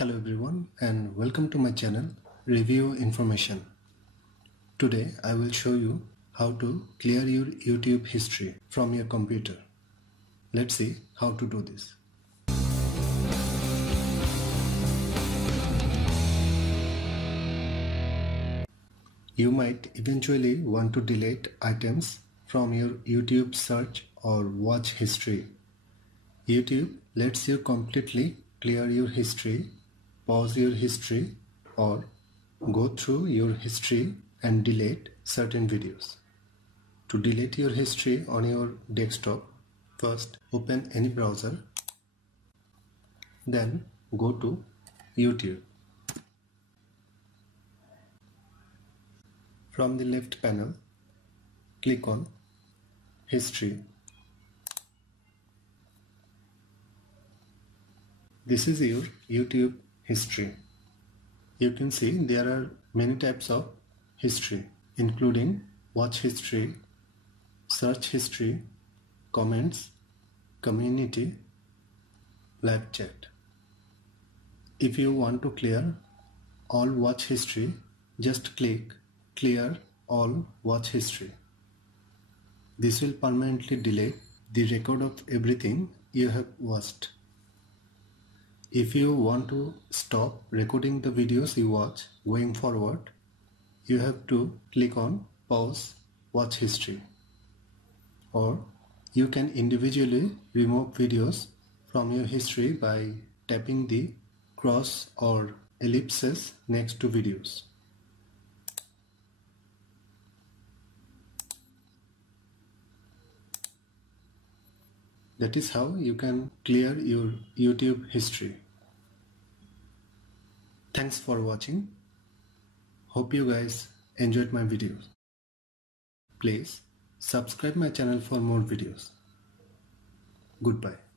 Hello everyone and welcome to my channel Review Information. Today I will show you how to clear your YouTube history from your computer. Let's see how to do this. You might eventually want to delete items from your YouTube search or watch history. YouTube lets you completely clear your history, pause your history, or go through your history and delete certain videos. To delete your history on your desktop, first open any browser, then go to YouTube. From the left panel, click on History. This is your YouTube history. You can see there are many types of history, including watch history, search history, comments, community, live chat. If you want to clear all watch history, just click Clear All Watch History. This will permanently delete the record of everything you have watched. If you want to stop recording the videos you watch going forward, you have to click on Pause Watch History. Or you can individually remove videos from your history by tapping the cross or ellipses next to videos. That is how you can clear your YouTube history. Thanks for watching. Hope you guys enjoyed my videos. Please subscribe my channel for more videos. Goodbye.